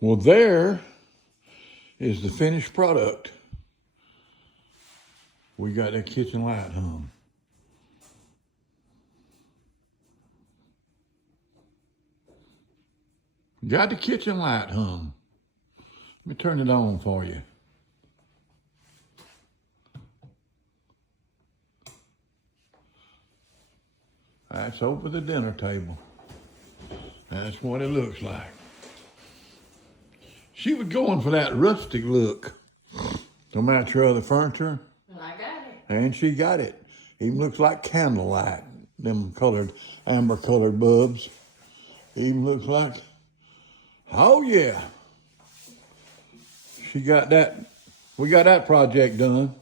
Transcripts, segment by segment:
Well, there is the finished product. We got that kitchen light hung. Got the kitchen light hung. Let me turn it on for you. That's over the dinner table. That's what it looks like. She was going for that rustic look. No match her other furniture. And I got it. And she got it. Even looks like candlelight. Them colored, amber colored bulbs. Even looks like, oh yeah. She got that, we got that project done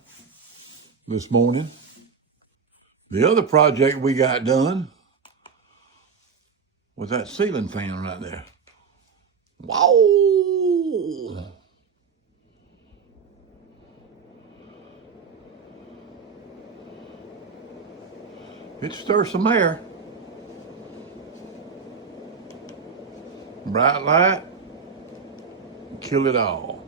this morning. The other project we got done was that ceiling fan right there. Wow. It stirs some air. Bright light, kill it all.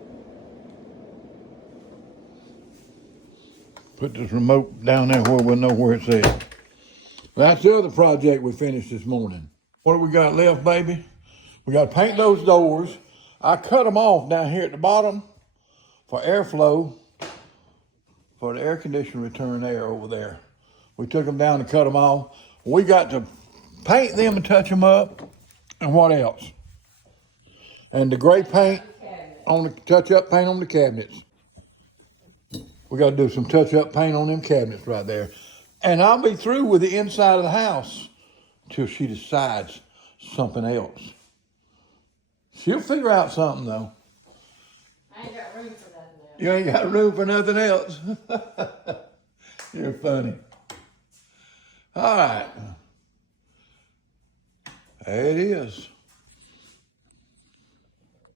Put this remote down there where we'll know where it's at. That's the other project we finished this morning. What do we got left, baby? We got to paint those doors. I cut them off down here at the bottom for airflow, for the air conditioner return air over there. We took them down to cut them off. We got to paint them and touch them up. And what else? And the gray paint on the touch-up paint on the cabinets. We got to do some touch-up paint on them cabinets right there. And I'll be through with the inside of the house until she decides something else. She'll figure out something, though. I ain't got room for nothing else. You ain't got room for nothing else. You're funny. All right. There it is.